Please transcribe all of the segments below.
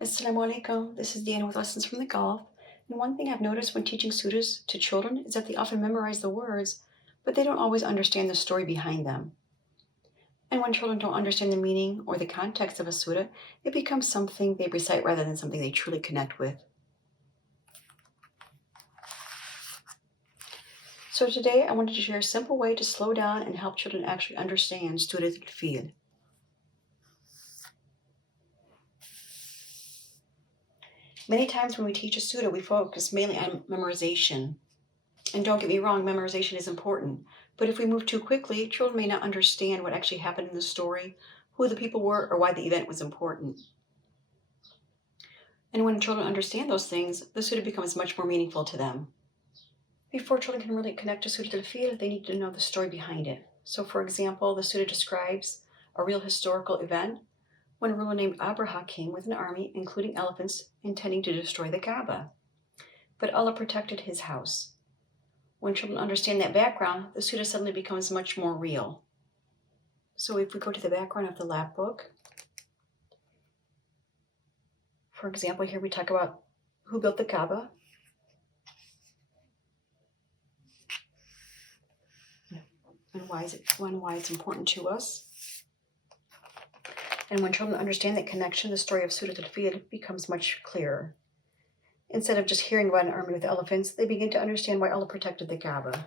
Assalamu alaikum. This is Deanna with Lessons from the Gulf. And one thing I've noticed when teaching surahs to children is that they often memorize the words, but they don't always understand the story behind them. And when children don't understand the meaning or the context of a surah, it becomes something they recite rather than something they truly connect with. So today I wanted to share a simple way to slow down and help children actually understand Surat Al-Fil. Many times when we teach a surah, we focus mainly on memorization. And don't get me wrong, memorization is important. But if we move too quickly, children may not understand what actually happened in the story, who the people were, or why the event was important. And when children understand those things, the surah becomes much more meaningful to them. Before children can really connect to Surat Al-Fil, they need to know the story behind it. So for example, the surah describes a real historical event when a ruler named Abraha came with an army, including elephants, intending to destroy the Kaaba. But Allah protected his house. When children understand that background, the surah suddenly becomes much more real. So if we go to the background of the lapbook, for example, here we talk about who built the Kaaba, and why it's important to us. And when children understand that connection, the story of Surat Al-Fil becomes much clearer. Instead of just hearing about an army with elephants, they begin to understand why Allah protected the Kaaba.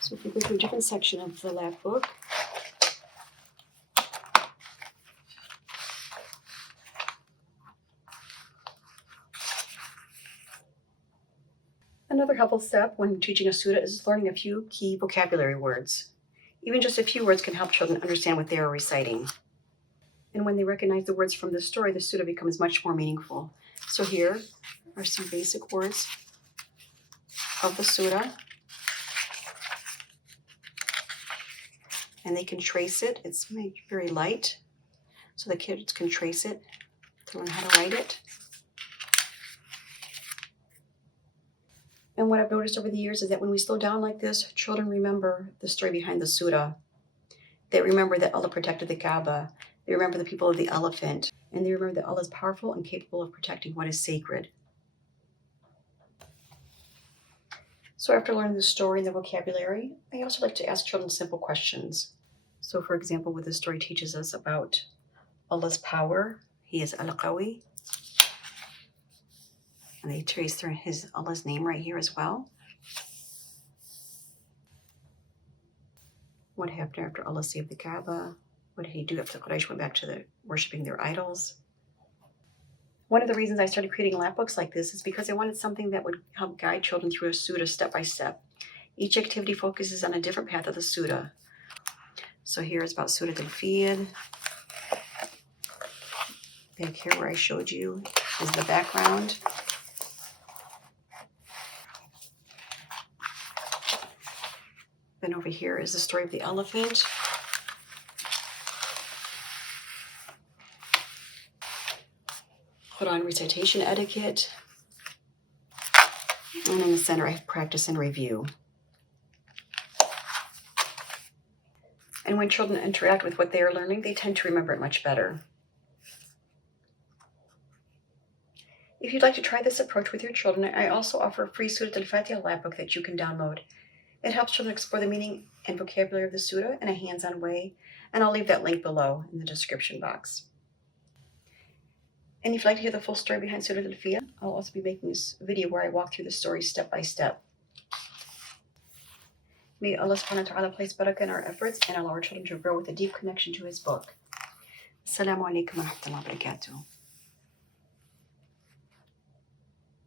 So if we go to a different section of the lapbook, another helpful step when teaching a surah is learning a few key vocabulary words. Even just a few words can help children understand what they are reciting. And when they recognize the words from the story, the surah becomes much more meaningful. So here are some basic words of the surah. And they can trace it. It's made very light, so the kids can trace it to learn how to write it. And what I've noticed over the years is that when we slow down like this, children remember the story behind the surah. They remember that Allah protected the Kaaba. They remember the people of the elephant. And they remember that Allah is powerful and capable of protecting what is sacred. So after learning the story and the vocabulary, I also like to ask children simple questions. So for example, what the story teaches us about Allah's power, He is Al-Qawi. And they trace through Allah's name right here as well. What happened after Allah saved the Kaaba? What did He do after the Quraysh went back to worshipping their idols? One of the reasons I started creating lapbooks like this is because I wanted something that would help guide children through a surah step by step. Each activity focuses on a different path of the surah. So here is about Surat Al-Fil. Back here where I showed you is the background. Then over here is the story of the elephant. Quran recitation etiquette. And in the center, I have practice and review. And when children interact with what they are learning, they tend to remember it much better. If you'd like to try this approach with your children, I also offer a free Surat Al-Fatiha lapbook that you can download. It helps children explore the meaning and vocabulary of the surah in a hands-on way, and I'll leave that link below in the description box. And if you'd like to hear the full story behind Surat Al-Fil, I'll also be making this video where I walk through the story step by step. May Allah subhanahu wa ta'ala place barakah in our efforts and allow our children to grow with a deep connection to His book. Assalamu alaikum wa rahmatullahi wa barakatuh.